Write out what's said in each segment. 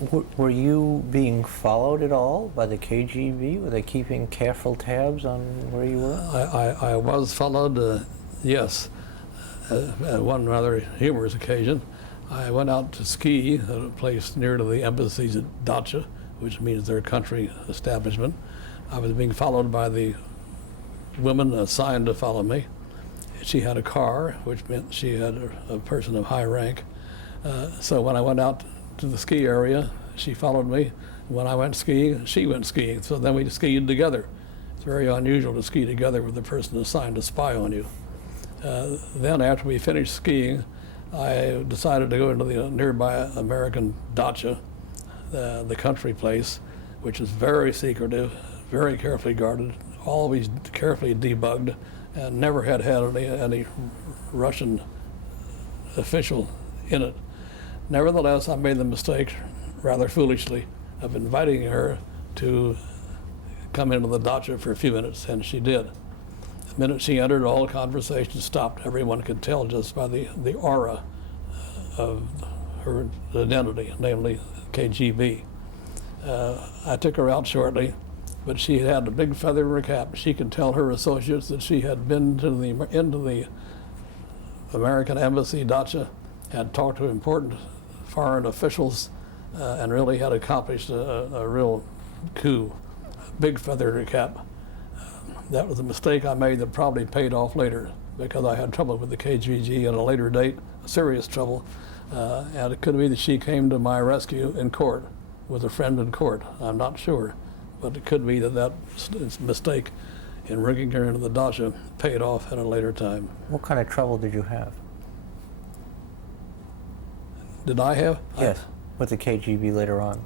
Were you being followed at all by the KGB? Were they keeping careful tabs on where you were? I was followed, yes. At one rather humorous occasion, I went out to ski at a place near to the embassy's dacha, which means their country establishment. I was being followed by the woman assigned to follow me. She had a car, which meant she had a person of high rank. So when I went out to the ski area, she followed me. When I went skiing, she went skiing. So then we skied together. It's very unusual to ski together with the person assigned to spy on you. Then after we finished skiing, I decided to go into the nearby American dacha, the country place, which is very secretive, very carefully guarded, always carefully debugged, and never had any Russian official in it. Nevertheless, I made the mistake, rather foolishly, of inviting her to come into the dacha for a few minutes, and she did. The minute she entered, all conversation stopped. Everyone could tell just by the aura of her identity, namely KGB. I took her out shortly, but she had a big feather in her cap. She could tell her associates that she had been into the American embassy dacha, had talked to important foreign officials, and really had accomplished a real coup. A big feather in her cap. That was a mistake I made that probably paid off later, because I had trouble with the KGB at a later date, serious trouble, and it could be that she came to my rescue in court, with a friend in court. I'm not sure, but it could be that mistake in bringing her into the dacha paid off at a later time. What kind of trouble did you have? Did I have? Yes, with the KGB later on.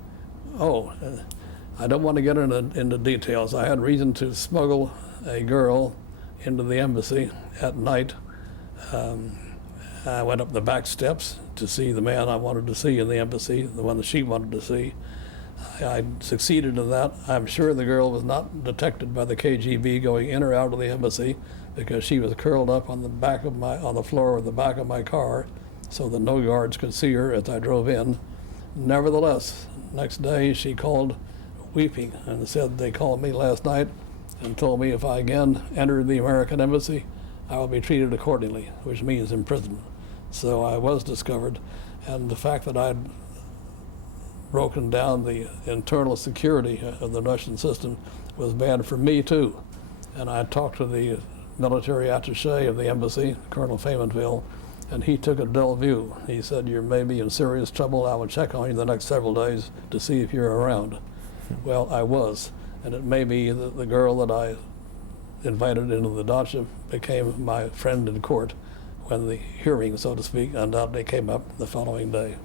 I don't want to get into details. I had reason to smuggle a girl into the embassy at night. I went up the back steps to see the man I wanted to see in the embassy, the one that she wanted to see. I succeeded in that. I'm sure the girl was not detected by the KGB going in or out of the embassy, because she was curled up on the floor of the back of my car, so that no guards could see her as I drove in. Nevertheless, next day she called weeping and said they called me last night and told me if I again entered the American embassy, I will be treated accordingly, which means imprisonment. So I was discovered, and the fact that I'd broken down the internal security of the Russian system was bad for me too. And I talked to the military attaché of the embassy, Colonel Faymanville, and he took a dull view. He said, "You may be in serious trouble. I will check on you the next several days to see if you're around." Well, I was, and it may be that the girl that I invited into the dacha became my friend in court when the hearing, so to speak, undoubtedly came up the following day.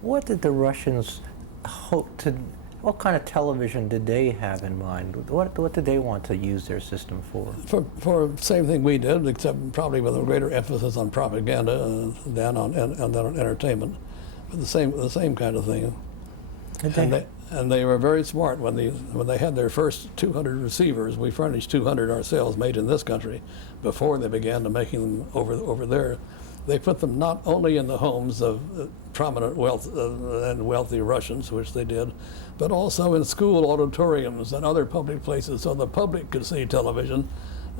What did the Russians hope to, what kind of television did they have in mind? What did they want to use their system for? For the same thing we did, except probably with a greater emphasis on propaganda than on entertainment. But the same kind of thing. And they were very smart when they had their first 200 receivers. We furnished 200 ourselves, made in this country, before they began to making them over there. They put them not only in the homes of prominent and wealthy Russians, which they did, but also in school auditoriums and other public places, so the public could see television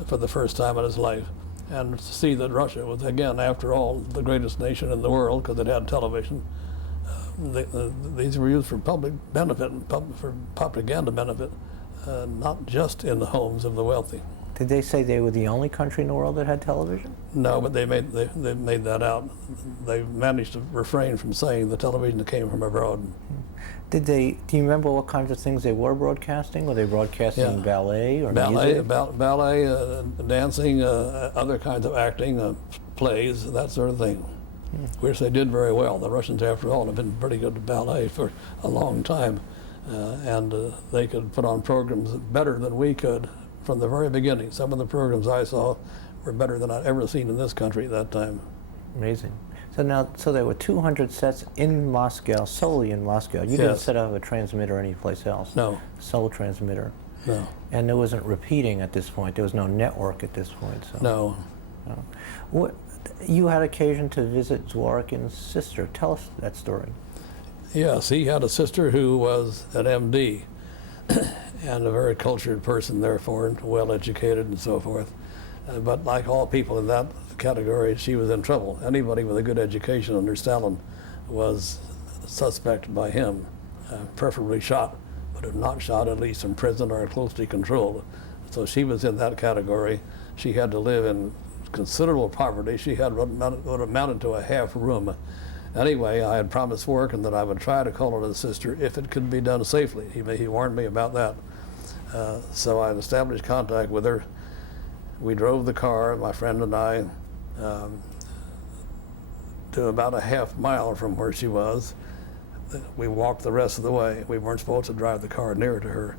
for the first time in its life, and see that Russia was, again, after all, the greatest nation in the world because it had television. These were used for public benefit, for propaganda benefit, not just in the homes of the wealthy. Did they say they were the only country in the world that had television? No, but they made that out. They managed to refrain from saying the television that came from abroad. Do you remember what kinds of things they were broadcasting? Were they broadcasting ballet or music? Ballet, dancing, other kinds of acting, plays, that sort of thing, which they did very well. The Russians, after all, have been pretty good at ballet for a long time, and they could put on programs better than we could from the very beginning. Some of the programs I saw were better than I'd ever seen in this country at that time. Amazing. So there were 200 sets in Moscow, solely in Moscow. You didn't set up a transmitter anyplace else? No. Sole transmitter? No. And there wasn't repeating at this point? There was no network at this point? So. No. What, you had occasion to visit Zworykin's sister. Tell us that story. Yes, he had a sister who was an MD and a very cultured person, therefore, and well educated and so forth. But like all people in that category, she was in trouble. Anybody with a good education under Stalin was suspect by him, preferably shot, but if not shot, at least imprisoned or closely controlled. So she was in that category. She had to live in considerable poverty. She had what amounted to a half room. Anyway, I had promised work and that I would try to call her the sister if it could be done safely. He warned me about that. So I established contact with her. We drove the car, my friend and I, to about a half mile from where she was. We walked the rest of the way. We weren't supposed to drive the car near to her.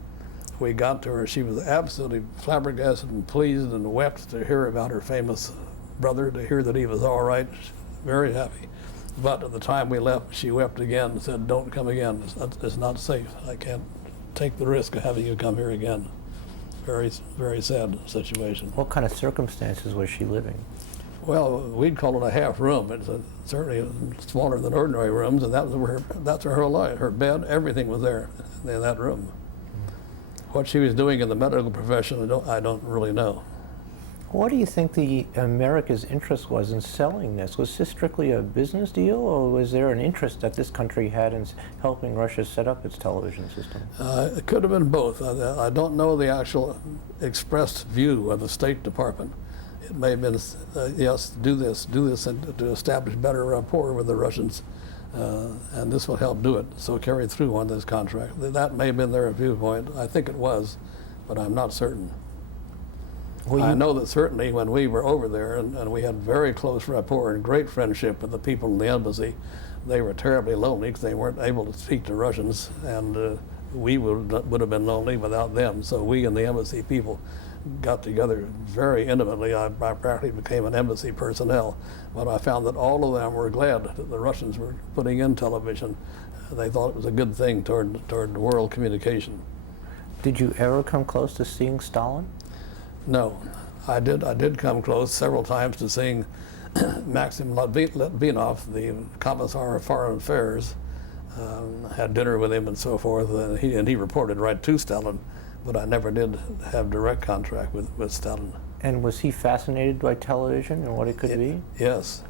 We got to her. She was absolutely flabbergasted and pleased and wept to hear about her famous brother, to hear that he was all right. Very happy. But at the time we left, she wept again and said, "Don't come again. It's not safe. I can't take the risk of having you come here again." Very, very sad situation. What kind of circumstances was she living? Well, we'd call it a half room. It's certainly smaller than ordinary rooms, and that's her whole life. Her bed, everything was there in that room. What she was doing in the medical profession, I don't really know. What do you think the America's interest was in selling this? Was this strictly a business deal, or was there an interest that this country had in helping Russia set up its television system? It could have been both. I don't know the actual expressed view of the State Department. It may have been, yes, do this, and to establish better rapport with the Russians, and this will help do it. So carry through on this contract. That may have been their viewpoint. I think it was, but I'm not certain. Well, I know that certainly when we were over there and we had very close rapport and great friendship with the people in the embassy, they were terribly lonely because they weren't able to speak to Russians, and we would have been lonely without them. So we and the embassy people got together very intimately. I practically became an embassy personnel, but I found that all of them were glad that the Russians were putting in television. They thought it was a good thing toward world communication. Did you ever come close to seeing Stalin? No, I did come close several times to seeing Maxim Litvinov, the Commissar of Foreign Affairs. Had dinner with him and so forth, and he reported right to Stalin, but I never did have direct contact with Stalin. And was he fascinated by television and what it could be? Yes,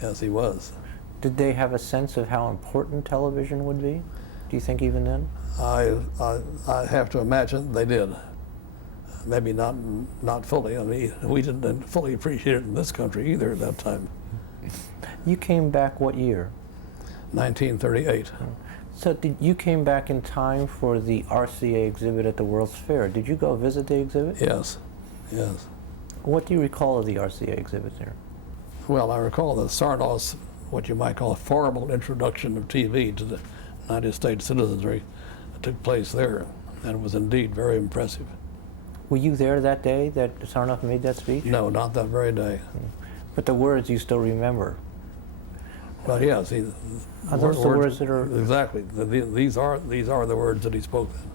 yes, he was. Did they have a sense of how important television would be? Do you think even then? I have to imagine they did. Maybe not fully. I mean, we didn't fully appreciate it in this country either at that time. You came back what year? 1938. So you came back in time for the RCA exhibit at the World's Fair. Did you go visit the exhibit? Yes, yes. What do you recall of the RCA exhibit there? Well, I recall that Sarnov's, what you might call a formal introduction of TV to the United States citizenry, took place there, and it was indeed very impressive. Were you there that day that Sarnov made that speech? No, not that very day. But the words you still remember? But yes, Are those the words that are... Exactly. These are the words that he spoke then.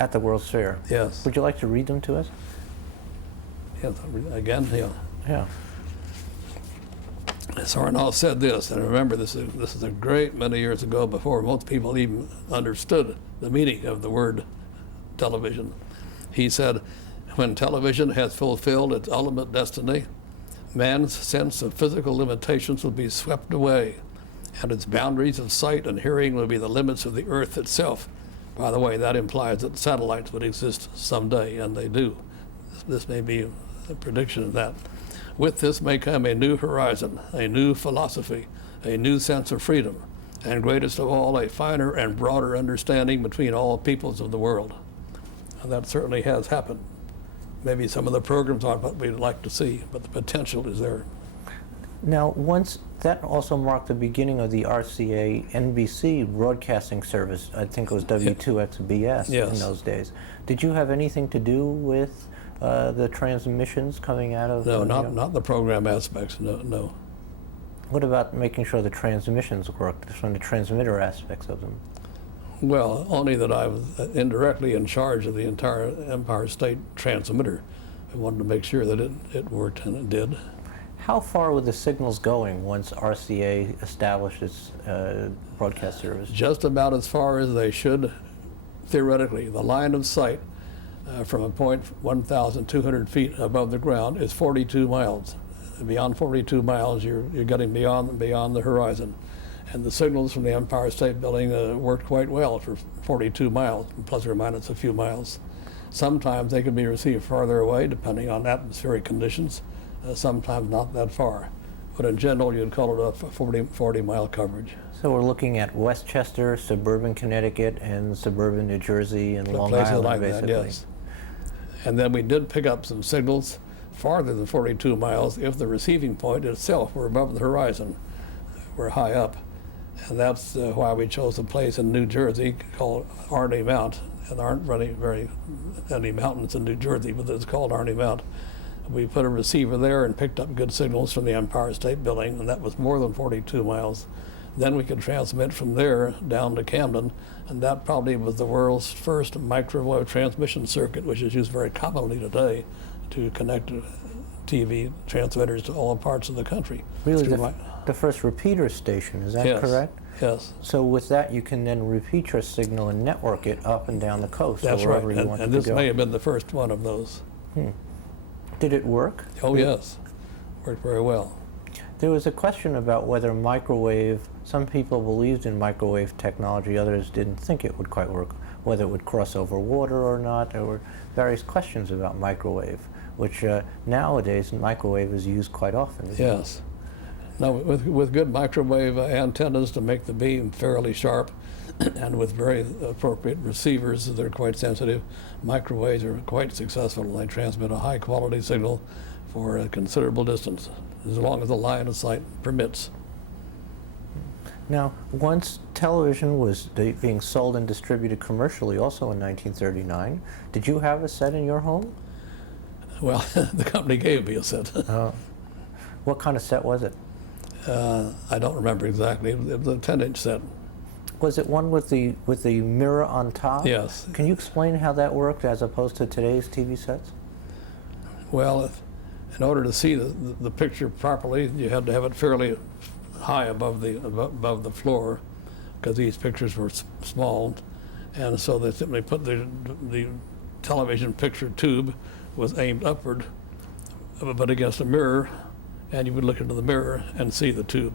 At the World's Fair? Yes. Would you like to read them to us? Yes, again, yeah. Yeah. Sarnov said this, and remember this is a great many years ago before most people even understood the meaning of the word television. He said, "When television has fulfilled its ultimate destiny, man's sense of physical limitations will be swept away, and its boundaries of sight and hearing will be the limits of the earth itself." By the way, that implies that satellites would exist someday, and they do. This may be a prediction of that. With this may come a new horizon, a new philosophy, a new sense of freedom, and greatest of all, a finer and broader understanding between all peoples of the world. And that certainly has happened. Maybe some of the programs aren't what we'd like to see, but the potential is there. Now, once that also marked the beginning of the RCA NBC broadcasting service. I think it was W2XBS in those days. Did you have anything to do with the transmissions coming out of? No, not the program aspects. No. What about making sure the transmissions worked from the transmitter aspects of them? Well, only that I was indirectly in charge of the entire Empire State transmitter. I wanted to make sure that it worked, and it did. How far were the signals going once RCA established its broadcast service? Just about as far as they should, theoretically. The line of sight from a point 1,200 feet above the ground is 42 miles. Beyond 42 miles, you're getting beyond the horizon. And the signals from the Empire State Building worked quite well for 42 miles, plus or minus a few miles. Sometimes they could be received farther away, depending on atmospheric conditions, sometimes not that far. But in general, you'd call it a 40-mile coverage. So we're looking at Westchester, suburban Connecticut, and suburban New Jersey and Long Places Island, like basically. that, yes. And then we did pick up some signals farther than 42 miles if the receiving point itself were above the horizon, were high up. And that's why we chose a place in New Jersey called Arney Mount. And there aren't really very many mountains in New Jersey, but it's called Arney Mount. We put a receiver there and picked up good signals from the Empire State Building, and that was more than 42 miles. Then we could transmit from there down to Camden, and that probably was the world's first microwave transmission circuit, which is used very commonly today to connect TV transmitters to all parts of the country. Really, the first repeater station, is that Yes. correct? Yes. So with that, you can then repeat your signal and network it up and down the coast, That's or wherever right. you And, want and it this to go. may have been the first one of those. Did it work? Oh, yes. Worked very well. There was a question about whether microwave, some people believed in microwave technology, others didn't think it would quite work, whether it would cross over water or not. There were various questions about microwave, which nowadays microwave is used quite often. isn't it? Yes. Now, with good microwave antennas to make the beam fairly sharp, and with very appropriate receivers that are quite sensitive, microwaves are quite successful. They transmit a high quality signal for a considerable distance, as long as the line of sight permits. Now, once television was being sold and distributed commercially, also in 1939, did you have a set in your home? Well, the company gave me a set. What kind of set was it? I don't remember exactly. It was a 10-inch set. Was it one with the mirror on top? Yes. Can you explain how that worked as opposed to today's TV sets? Well, in order to see the picture properly, you had to have it fairly high above the floor, because these pictures were small, and so they simply put the television picture tube was aimed upward, but against a mirror, and you would look into the mirror and see the tube.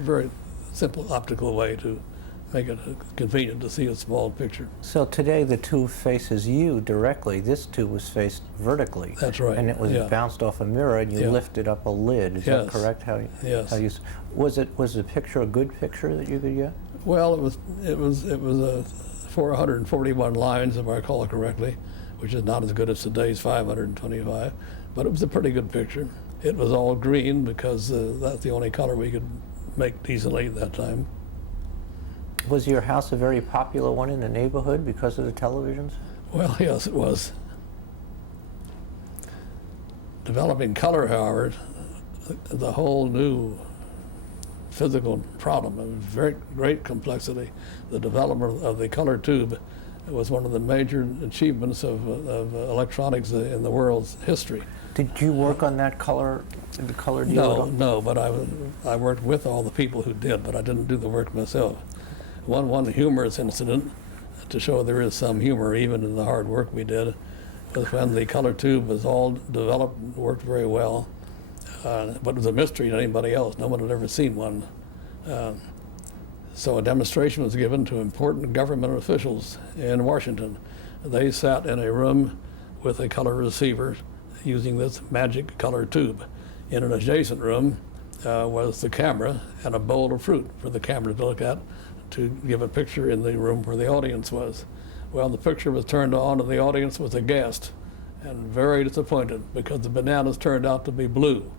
A very simple optical way to make it convenient to see a small picture. So today the tube faces you directly. This tube was faced vertically. That's right. And it was yeah. bounced off a mirror, and you Yeah. lifted up a lid. Is Yes. that correct? Yes. Was the picture a good picture that you could get? Well, it was 441 lines, if I recall correctly, which is not as good as today's 525, but it was a pretty good picture. It was all green because that's the only color we could make decently at that time. Was your house a very popular one in the neighborhood because of the televisions? Well, yes, it was. Developing color, however, the whole new physical problem of very great complexity. The development of the color tube was one of the major achievements of electronics in the world's history. Did you work on that color deal at all? No, but I worked with all the people who did, but I didn't do the work myself. One humorous incident, to show there is some humor even in the hard work we did, was when the color tube was all developed and worked very well, but it was a mystery to anybody else. No one had ever seen one. So a demonstration was given to important government officials in Washington. They sat in a room with a color receiver using this magic color tube. In an adjacent room was the camera and a bowl of fruit for the camera to look at to give a picture in the room where the audience was. Well, the picture was turned on and the audience was aghast and very disappointed because the bananas turned out to be blue.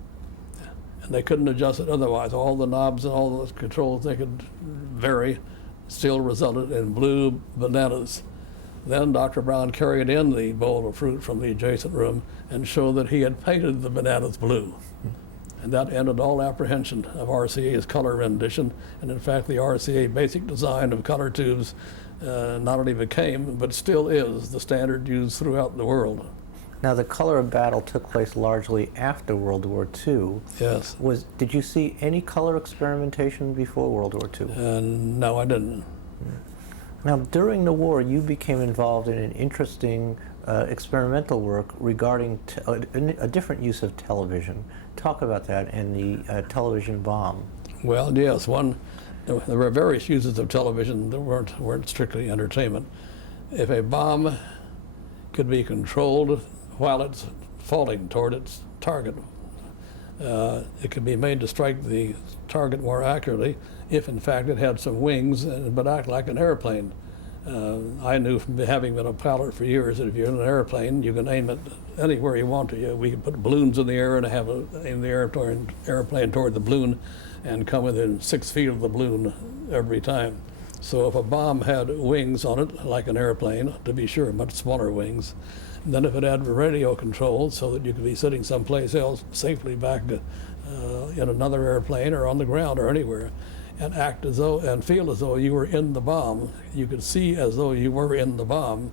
And they couldn't adjust it otherwise. All the knobs and all those controls they could vary still resulted in blue bananas. Then Dr. Brown carried in the bowl of fruit from the adjacent room and showed that he had painted the bananas blue. And that ended all apprehension of RCA's color rendition. And in fact, the RCA basic design of color tubes not only became, but still is, the standard used throughout the world. Now, the color of battle took place largely after World War II. Yes. Did you see any color experimentation before World War II? No, I didn't. Now, during the war, you became involved in an interesting experimental work regarding a different use of television. Talk about that and the television bomb. Well, yes, there were various uses of television that weren't strictly entertainment. If a bomb could be controlled while it's falling toward its target, it could be made to strike the target more accurately if, in fact, it had some wings but act like an airplane. I knew from having been a pilot for years that if you're in an airplane, you can aim it anywhere you want to. We can put balloons in the air and have aim the airplane toward the balloon and come within 6 feet of the balloon every time. So if a bomb had wings on it, like an airplane, to be sure, much smaller wings, and then if it had radio control so that you could be sitting someplace else safely back in another airplane or on the ground or anywhere, and act as though and feel as though you were in the bomb. You could see as though you were in the bomb.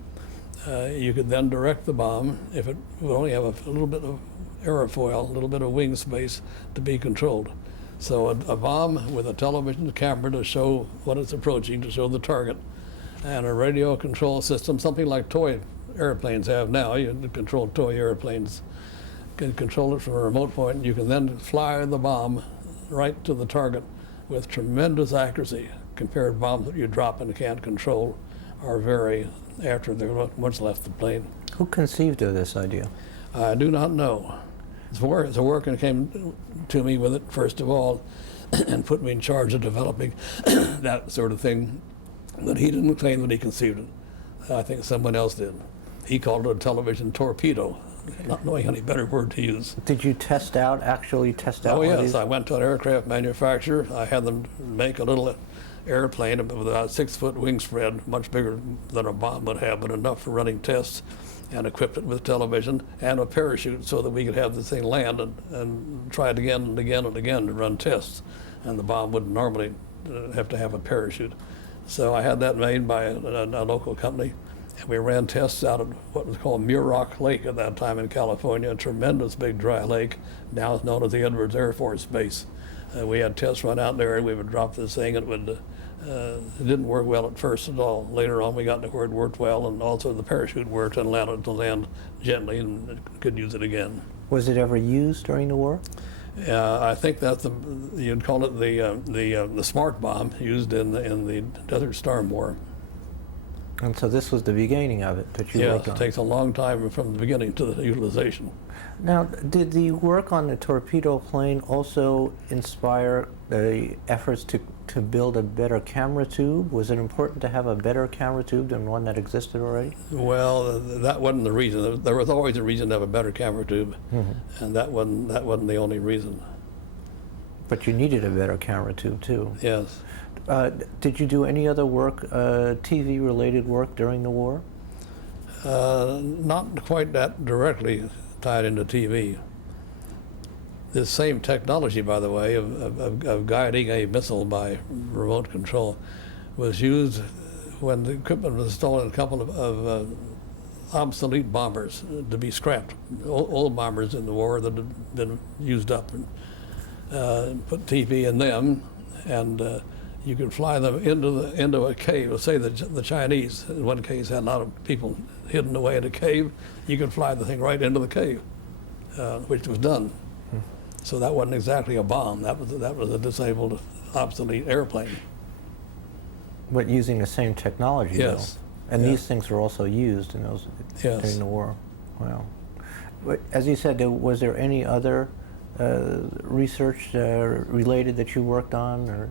You could then direct the bomb, if it would only have a little bit of aerofoil, a little bit of wing space, to be controlled. So a bomb with a television camera to show what it's approaching, to show the target, and a radio control system, something like toy airplanes have now. You can control toy airplanes. You can control it from a remote point. You can then fly the bomb right to the target with tremendous accuracy. Compared bombs that you drop and can't control or vary after they're once left the plane. Who conceived of this idea? I do not know. It's a worker came to me with it first of all and put me in charge of developing that sort of thing, but he didn't claim that he conceived it. I think someone else did. He called it a television torpedo, not knowing any better word to use. Did you actually test out? Oh yes, I went to an aircraft manufacturer. I had them make a little airplane with about 6 foot wingspread, much bigger than a bomb would have, but enough for running tests, and equipped it with television and a parachute so that we could have the thing land and try it again and again and again to run tests. And the bomb wouldn't normally have to have a parachute. So I had that made by a local company. And we ran tests out at what was called Muroc Lake at that time in California, a tremendous big dry lake, now it's known as the Edwards Air Force Base. We had tests run out there and we would drop this thing and it didn't work well at first at all. Later on we got to where it worked well, and also the parachute worked and allowed it to land gently and could use it again. Was it ever used during the war? I think that's you'd call it the smart bomb used in the Desert Storm War. And so this was the beginning of it that you worked on? Yes, it takes a long time from the beginning to the utilization. Now, did the work on the torpedo plane also inspire the efforts to build a better camera tube? Was it important to have a better camera tube than one that existed already? Well, that wasn't the reason. There was always a reason to have a better camera tube, and that wasn't the only reason. But you needed a better camera tube too. Yes. Did you do any other work, TV-related work during the war? Not quite that directly tied into TV. This same technology, by the way, of guiding a missile by remote control was used when the equipment was installed in a couple of obsolete bombers to be scrapped. Old bombers in the war that had been used up, and put TV in them, and you could fly them into a cave. Let's say the Chinese, in one case, had a lot of people hidden away in a cave. You could fly the thing right into the cave, which was done. So that wasn't exactly a bomb. That was a disabled, obsolete airplane. But using the same technology, yes. Though. And these things were also used in those during the war. Wow. But as you said, was there any other research related that you worked on, or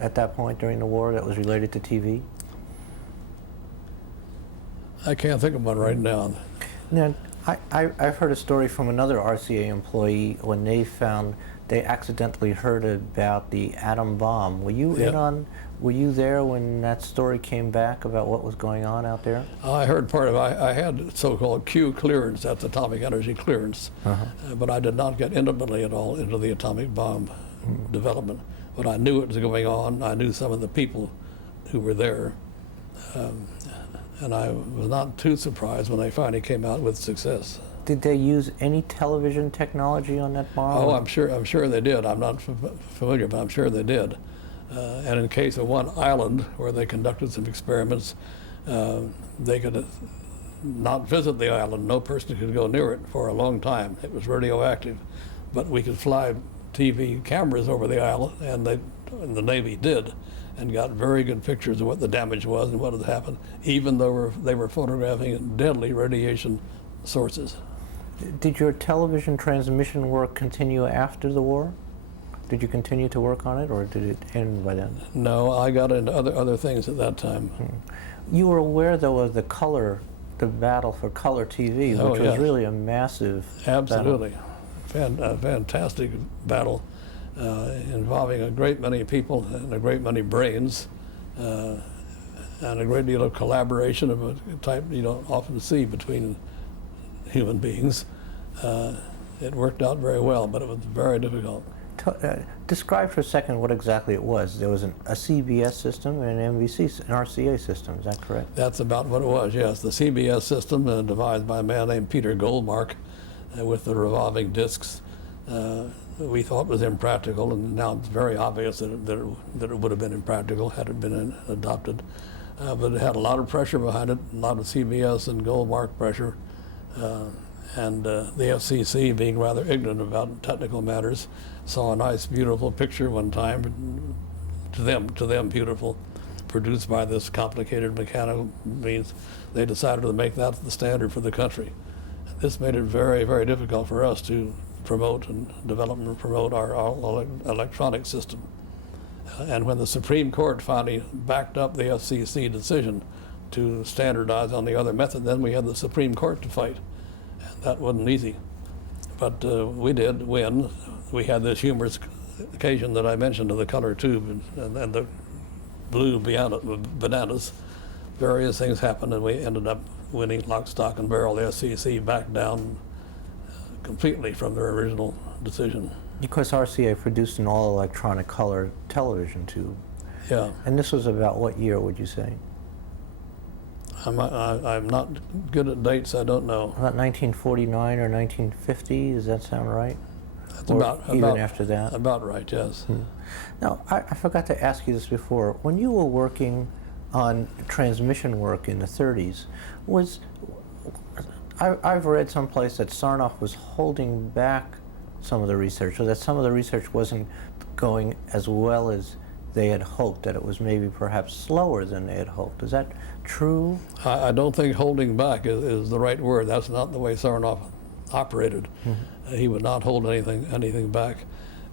at that point during the war, that was related to TV? I can't think of one right now. Now, I've heard a story from another RCA employee when they accidentally heard about the atom bomb. Were you were you there when that story came back about what was going on out there? I heard part of it. I had so-called Q clearance, that's atomic energy clearance, but I did not get intimately at all into the atomic bomb development. But I knew it was going on. I knew some of the people who were there. And I was not too surprised when they finally came out with success. Did they use any television technology on that bomb? Oh, I'm sure they did. I'm not familiar, but I'm sure they did. And in case of one island where they conducted some experiments, they could not visit the island. No person could go near it for a long time. It was radioactive, but we could fly TV cameras over the island, and the Navy did, and got very good pictures of what the damage was and what had happened, even though they were photographing deadly radiation sources. Did your television transmission work continue after the war? Did you continue to work on it, or did it end by then? No, I got into other things at that time. You were aware, though, of the battle for color TV, which was really a massive Absolutely. battle. A fantastic battle involving a great many people and a great many brains and a great deal of collaboration of a type you don't often see between human beings. It worked out very well, but it was very difficult. Describe for a second what exactly it was. There was a CBS system and an NBC, an RCA system, is that correct? That's about what it was, yes. The CBS system, devised by a man named Peter Goldmark, with the revolving discs, we thought was impractical, and now it's very obvious that it would have been impractical had it been adopted. But it had a lot of pressure behind it, a lot of CBS and Goldmark pressure, and the FCC, being rather ignorant about technical matters, saw a nice, beautiful picture one time, to them beautiful, produced by this complicated mechanical means. They decided to make that the standard for the country. This made it very, very difficult for us to promote and develop and promote our electronic system. And when the Supreme Court finally backed up the FCC decision to standardize on the other method, then we had the Supreme Court to fight. And that wasn't easy. But we did win. We had this humorous occasion that I mentioned of the color tube and the blue bananas. Various things happened, and we ended up winning lock, stock, and barrel. The FCC backed down completely from their original decision. Because RCA produced an all-electronic color television tube. Yeah. And this was about what year, would you say? I'm not good at dates, I don't know. About 1949 or 1950, does that sound right? That's or even after that? About right, yes. Now, I forgot to ask you this before. When you were working on transmission work in the 30s, I've read someplace that Sarnoff was holding back some of the research, or that some of the research wasn't going as well as they had hoped, that it was maybe perhaps slower than they had hoped. Is that true? I don't think holding back is the right word. That's not the way Sarnoff operated. He would not hold anything back.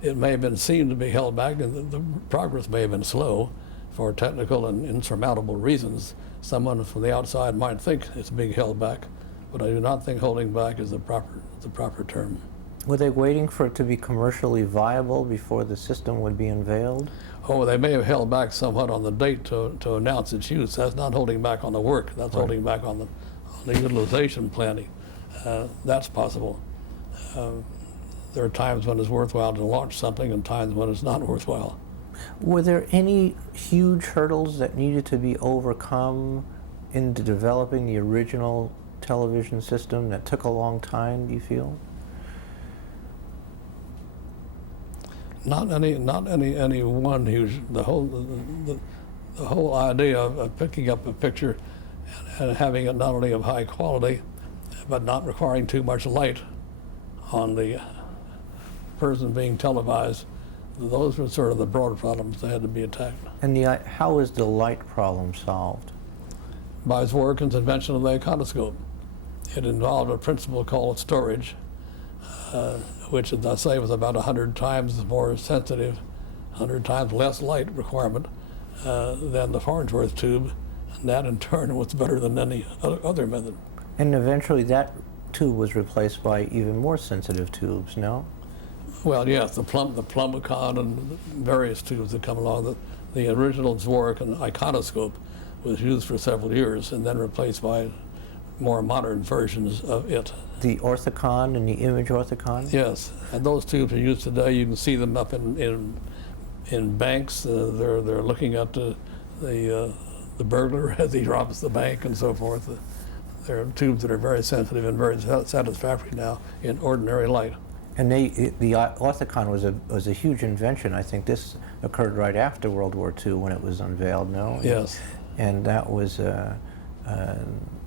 It may have been seen to be held back, and the progress may have been slow for technical and insurmountable reasons. Someone from the outside might think it's being held back, but I do not think holding back is the proper term. Were they waiting for it to be commercially viable before the system would be unveiled? Oh, they may have held back somewhat on the date to announce its use. That's not holding back on the work. That's right. Holding back on the utilization planning. That's possible. There are times when it's worthwhile to launch something and times when it's not worthwhile. Were there any huge hurdles that needed to be overcome in developing the original television system that took a long time, do you feel? Not any one huge. The whole idea of picking up a picture and having it not only of high quality, but not requiring too much light on the person being televised. Those were sort of the broad problems that had to be attacked. And how is the light problem solved? By Zworykin's invention of the iconoscope. It involved a principle called storage, which, as I say, was about 100 times more sensitive, 100 times less light requirement than the Farnsworth tube, and that in turn was better than any other method. And eventually that tube was replaced by even more sensitive tubes, no? Well, yes, the Plumbicon and various tubes that come along. The original Zworykin iconoscope was used for several years and then replaced by more modern versions of it. The orthicon and the image orthicon? Yes, and those tubes are used today. You can see them up in banks. They're looking at the burglar as he robs the bank and so forth. They're tubes that are very sensitive and very satisfactory now in ordinary light. And the orthicon was a huge invention. I think this occurred right after World War II when it was unveiled, no? Yes. And that was,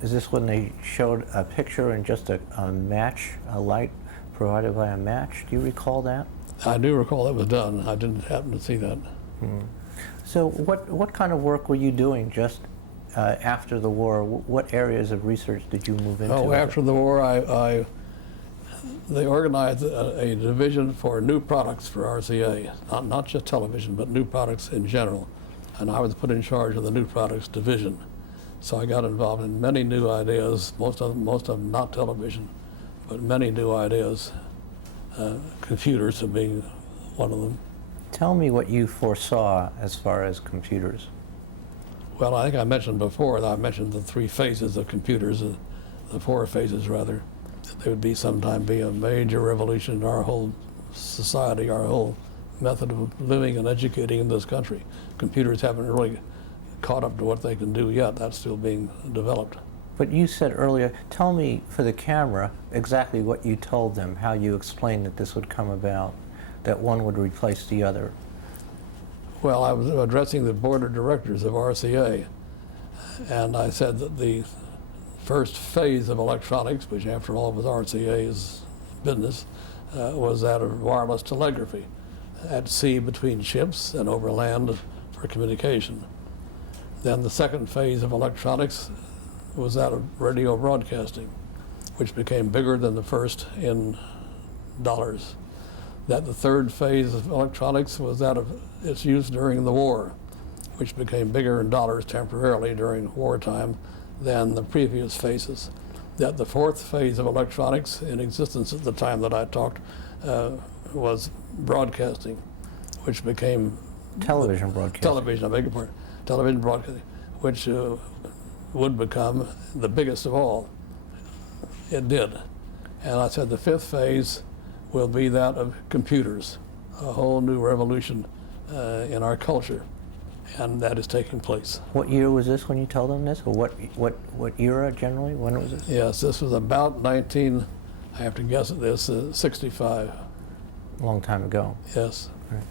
is this when they showed a picture and just a match, a light provided by a match? Do you recall that? I do recall that was done. I didn't happen to see that. So what kind of work were you doing just after the war? What areas of research did you move into? Oh, after the war, they organized a division for new products for RCA, not just television, but new products in general. And I was put in charge of the new products division. So I got involved in many new ideas, most of them not television, but many new ideas, computers being one of them. Tell me what you foresaw as far as computers. Well, I think I mentioned before, that I mentioned the three phases of computers, the four phases rather. There would be sometime be a major revolution in our whole society, our whole method of living and educating in this country. Computers haven't really caught up to what they can do yet. That's still being developed. But you said earlier, tell me for the camera exactly what you told them, how you explained that this would come about, that one would replace the other. Well, I was addressing the board of directors of RCA, and I said that the first phase of electronics, which after all was RCA's business, was that of wireless telegraphy at sea between ships and over land for communication. Then the second phase of electronics was that of radio broadcasting, which became bigger than the first in dollars. That the third phase of electronics was that of its use during the war, which became bigger in dollars temporarily during wartime than the previous phases. That the fourth phase of electronics in existence at the time that I talked was broadcasting, which became Television broadcasting. Television, I beg your pardon. Television broadcasting, which would become the biggest of all. It did. And I said the fifth phase will be that of computers, a whole new revolution in our culture, and that is taking place. What year was this when you told them this, or what era generally? When was it? Yes, this was about I have to guess at this, 65. A long time ago. Yes. Right.